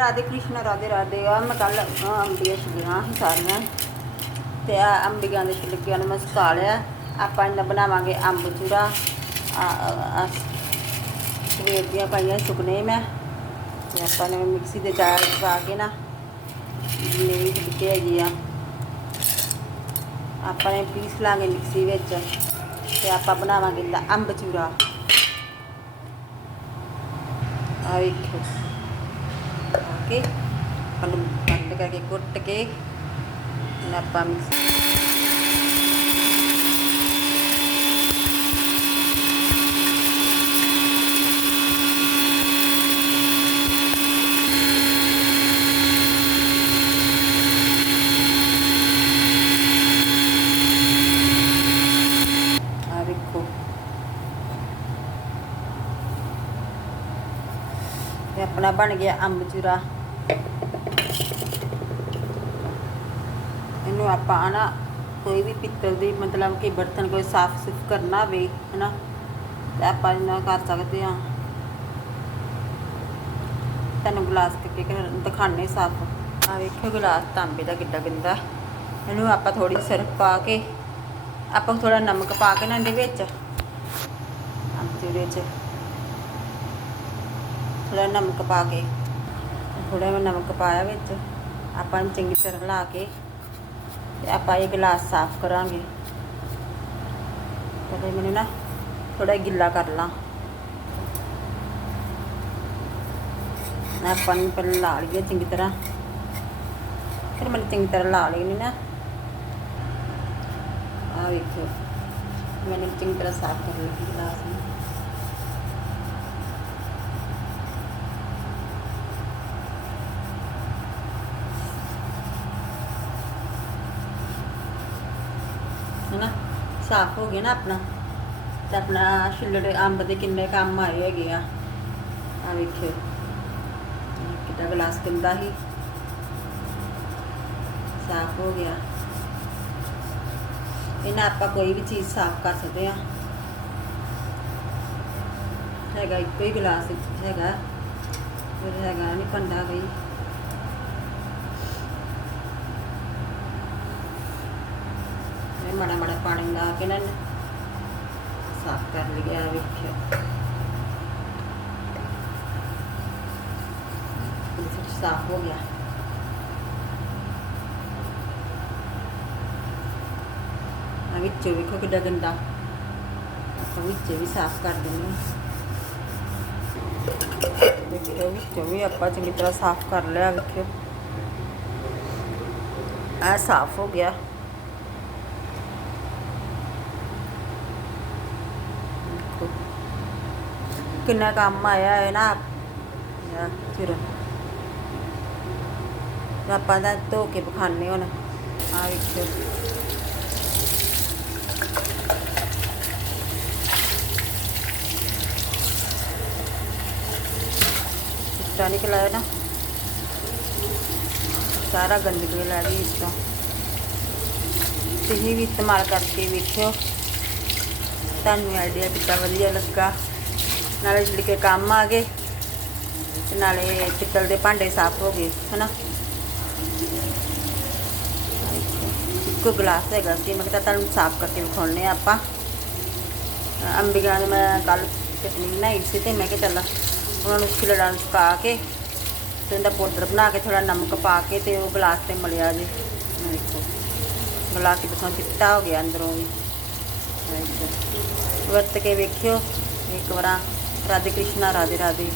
ਰਾਧੇ ਕ੍ਰਿਸ਼ਨ, ਰਾਧੇ ਰਾਧੇ ਆ ਮੈਂ ਕੱਲ ਅੰਬੀਆਂ ਛਿਲੀਆਂ ਸੀ ਸਾਰੀਆਂ। ਤੇ ਆ ਅੰਬੀਆਂ ਦੇ ਛਿਲਕਿਆਂ ਨੂੰ ਮੈਂ ਸੁਕਾ ਲਿਆ। ਆਪਾਂ ਇਹਨਾਂ ਬਣਾਵਾਂਗੇ ਅੰਬ ਚੂਰਾ। ਆ ਸਵੇਰ ਦੀਆਂ ਪਾਈਆਂ ਸੁਕਨੇ ਮੈਂ। ਤੇ ਆਪਾਂ ਨੇ ਮਿਕਸੀ ਦੇ ਜਾਰ ਚ ਪਾ ਕੇ ਨਾ ਜਿੰਨੇ ਵੀ ਛਿਲਕੇ ਹੈਗੇ ਆ। ਆਪਾਂ ਨੇ ਪੀਸ ਲਾਂਗੇ ਮਿਕਸੀ ਵਿੱਚ ਤੇ ਆਪਾਂ ਬਣਾਵਾਂਗੇ ਲ- ਅੰਬ ਚੂਰਾ। ਆ ਵੇਖੋ ਕੇ ਉਹਨੂੰ ਬੰਦ ਕਰਕੇ ਕੁੱਟ ਕੇ ਹੁਣ ਆਪਾਂ ਮਿਕਸ ਆ ਇਹਨੂੰ ਆਪਾਂ ਨਾ ਕੋਈ ਵੀ ਪਿੱਤਲ ਦੀ ਮਤਲਬ ਕਿ ਬਰਤਨ ਕੋਈ ਸਾਫ਼ ਸੁਥ ਕਰਨਾ ਹੋਵੇ, ਹਨਾ, ਤੇ ਆਪਾਂ ਇਹਨਾਂ ਕਰ ਸਕਦੇ ਆ ਤੁਹਾਨੂੰ ਗਲਾਸ ਕਰਕੇ ਦਿਖਾਣੇ ਸਾਫ਼। ਆ ਵੇਖੋ ਗਲਾਸ ਤਾਂਬੇ ਦਾ ਕਿੱਡਾ ਗੰਦਾ। ਇਹਨੂੰ ਆਪਾਂ ਥੋੜੀ ਸਰਫ ਪਾ ਕੇ, ਆਪਾਂ ਥੋੜਾ ਨਮਕ ਪਾ ਕੇ ਨਾ ਇਹਦੇ ਵਿੱਚ ਅੰਤਰੇ ਚ ਥੋੜਾ ਨਮਕ ਪਾ ਕੇ। ਥੋੜਾ ਮੈਂ ਨਮਕ ਪਾਇਆ ਵਿੱਚ। ਆਪਾਂ ਇਹਨੂੰ ਚੰਗੀ ਤਰ੍ਹਾਂ ਲਾ ਕੇ ਤੇ ਆਪਾਂ ਇਹ ਗਲਾਸ ਸਾਫ਼ ਕਰਾਂਗੇ। ਪਹਿਲੇ ਮੈਨੂੰ ਨਾ ਥੋੜਾ ਗਿੱਲਾ ਕਰ ਲਾਂ। ਆਪਾਂ ਨੂੰ ਪਹਿਲਾਂ ਲਾ ਲਈਏ ਚੰਗੀ ਤਰ੍ਹਾਂ। ਫਿਰ ਮੈਂ ਚੰਗੀ ਤਰ੍ਹਾਂ ਲਾ ਲੈਣੀ ਨਾ। ਆ ਵੇਖੋ ਮੈंने ਚੰਗੀ ਤਰ੍ਹਾਂ ਸਾਫ਼ ਕਰ ਲਿਆ ਗਲਾਸ ਨੂੰ ਹੈਨਾ ਸਾਫ਼ ਹੋ ਗਿਆ ਨਾ ਆਪਣਾ ਤੇ ਆਪਣਾ ਛਿੱਲੜ ਅੰਬ ਦੇ ਕਿੰਨੇ ਕੰਮ ਆਏ ਹੈਗੇ ਆ ਆ ਵੇਖਿਓ ਕਿਤਾ ਗਲਾਸ ਗੰਦਾ ਹੀ ਸਾਫ਼ ਹੋ ਗਿਆ ਇਹਨਾਂ ਆਪਾਂ ਕੋਈ ਵੀ ਚੀਜ਼ ਸਾਫ਼ ਕਰ ਸਕਦੇ ਆ ਹੈਗਾ ਇੱਕੋ ਹੀ ਗਲਾਸ ਹੈਗਾ ਫਿਰ ਹੈਗਾ ਨਹੀਂ ਪੰਡਾ ਗਈ ਪਾਣੀ ਲਾ ਕੇ ਨਾ ਸਾਫ਼ ਕਰ ਲਿਆ ਵੇਖਿਓ ਬਿਲਕੁਲ ਸਾਫ਼ ਹੋ ਗਿਆ। ਆ ਵਿੱਚੋਂ ਵੇਖੋ ਕਿੱਡਾ ਗੰਦਾ। ਆਪਾਂ ਵਿੱਚ ਵੀ ਸਾਫ਼ ਕਰ ਦਿੰਦੇ ਹਾਂ। ਦੇਖੋ ਵਿੱਚੋਂ ਵੀ ਆਪਾਂ ਚੰਗੀ ਤਰ੍ਹਾਂ ਸਾਫ਼ ਕਰ ਲਿਆ ਵੇਖਿਓ। ਆ ਸਾਫ਼ ਹੋ ਗਿਆ ਦੇਖੋ ਕਿੰਨਾ ਕੰਮ ਆਇਆ ਹੈ ਨਾ। ਯਾ ਫਿਰ। ਆਪਾਂ ਦਾ ਧੋ ਕੇ ਬਖਾਨੇ ਹੁਣ। ਆ ਵੇਖਿਓ। ਚਿੱਟਾ ਨਿਕਲਾ ਹੈ ਨਾ। ਸਾਰਾ ਗੰਦਗੀ ਲਾ ਗਈ ਇਸ ਤੋਂ ਤੁਸੀਂ ਵੀ ਇਸਤੇਮਾਲ ਕਰਕੇ ਵੇਖਿਓ। ਤੁਹਾਨੂੰ ਆਈਡੀਆ ਕਿੱਦਾਂ ਵਧੀਆ ਲੱਗਾ। ਨਾਲੇ ਜਿਹੜੇ ਕੇ ਕੰਮ ਆ ਗਏ, ਤੇ ਨਾਲੇ ਪਿੱਤਲ ਦੇ ਭਾਂਡੇ ਸਾਫ਼ ਹੋ ਗਏ, ਹਨਾ? ਇੱਕੋ ਗਲਾਸ ਹੈਗਾ ਸੀ, ਮੈਂ ਕਿਹਾ ਤੁਹਾਨੂੰ ਸਾਫ਼ ਕਰਕੇ ਵਿਖਾਉਣੇ ਆ ਆਪਾਂ। ਅੰਬੀਆਂ ਦੇ ਮੈਂ ਕੱਲ ਚਟਨੀ ਬਣਾਈ ਸੀ ਤੇ ਮੈਂ ਕਿਹਾ ਚੱਲ ਉਹਨਾਂ ਨੂੰ ਛਿਲੜਾਂ ਨੂੰ ਸੁਕਾ ਕੇ ਤੇ ਉਹਦਾ ਪਾਊਡਰ ਬਣਾ ਕੇ ਥੋੜਾ ਨਮਕ ਪਾ ਕੇ ਤੇ ਉਹ ਗਲਾਸ ਤੇ ਮਲਿਆ ਜੇ। ਆਹ ਦੇਖੋ, ਗਲਾਸ ਹੀ ਬਸੋਂ ਚਿੱਟਾ ਹੋ ਗਿਆ ਅੰਦਰੋਂ ਵੀ। ਵਰਤ ਕੇ ਵੇਖਿਓ, ਇੱਕ ਵਾਰਾਂ ਰਾਧੇ ਕ੍ਰਿਸ਼ਨਾ ਰਾਧੇ ਰਾਧੇ।